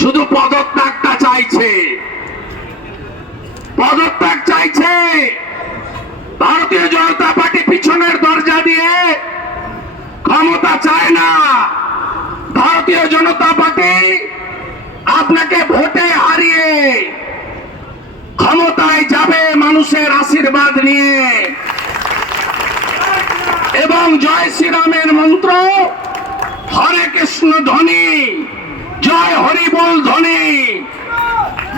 শুধু পদত্যাগটা চাইছে। পদত্যাগ চাইছে। ভারতীয় জনতা পার্টি পিছনের দরজা দিয়ে ক্ষমতা চায় না। ভারতীয় জনতা পার্টি আপনাকে ভোটে হারিয়ে ক্ষমতায় যাবে মানুষের আশীর্বাদ নিয়ে। এবং জয় শ্রীরামের মন্ত্র, হরে কৃষ্ণ ধ্বনি। জয় হরিবল ধ্বনি।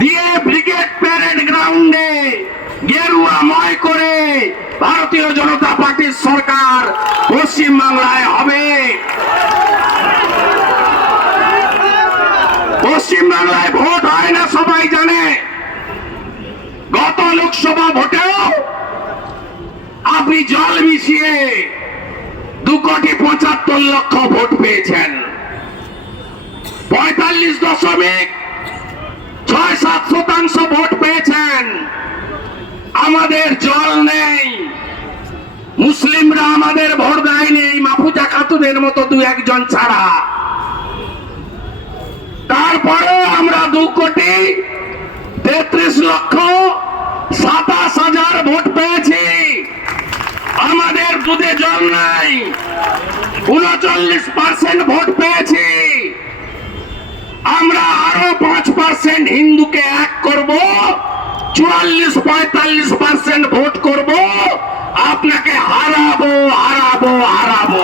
দিয়ে ব্রিগেড প্যারেড গ্রাউন্ডে গেরুয়াময় করে ভারতীয় জনতা পার্টির সরকার পশ্চিম বাংলায় হবে। পশ্চিম বাংলায় ভোট হয় না, সবাই জানে। গত লোকসভা ভোটেও আপনি জল মিশিয়ে দু কোটি পঁচাত্তর লক্ষ ভোট পেয়েছেন। পঁয়তাল্লিশ দশমিক ছয় সাত শতাংশ ভোট পেয়েছেন। আমাদের জল নেই। মুসলিমরা আমাদের ভোট দেয়নি এই মাফুজা খাতুনের মতো দু একজন ছাড়া। তারপরে আমরা দু কোটি তেত্রিশ লক্ষ সাতাশ হাজার ভোট পেয়েছি। আমাদের দুধে জল নাই। উনচল্লিশ পার্সেন্ট ভোট পেয়েছি। পাঁচ পার্সেন্ট হিন্দুকে এক করব চুয়াল্লিশ পঁয়তাল্লিশ পার্সেন্ট ভোট করব আপনাকে হারাবো হারাবো হারাবো।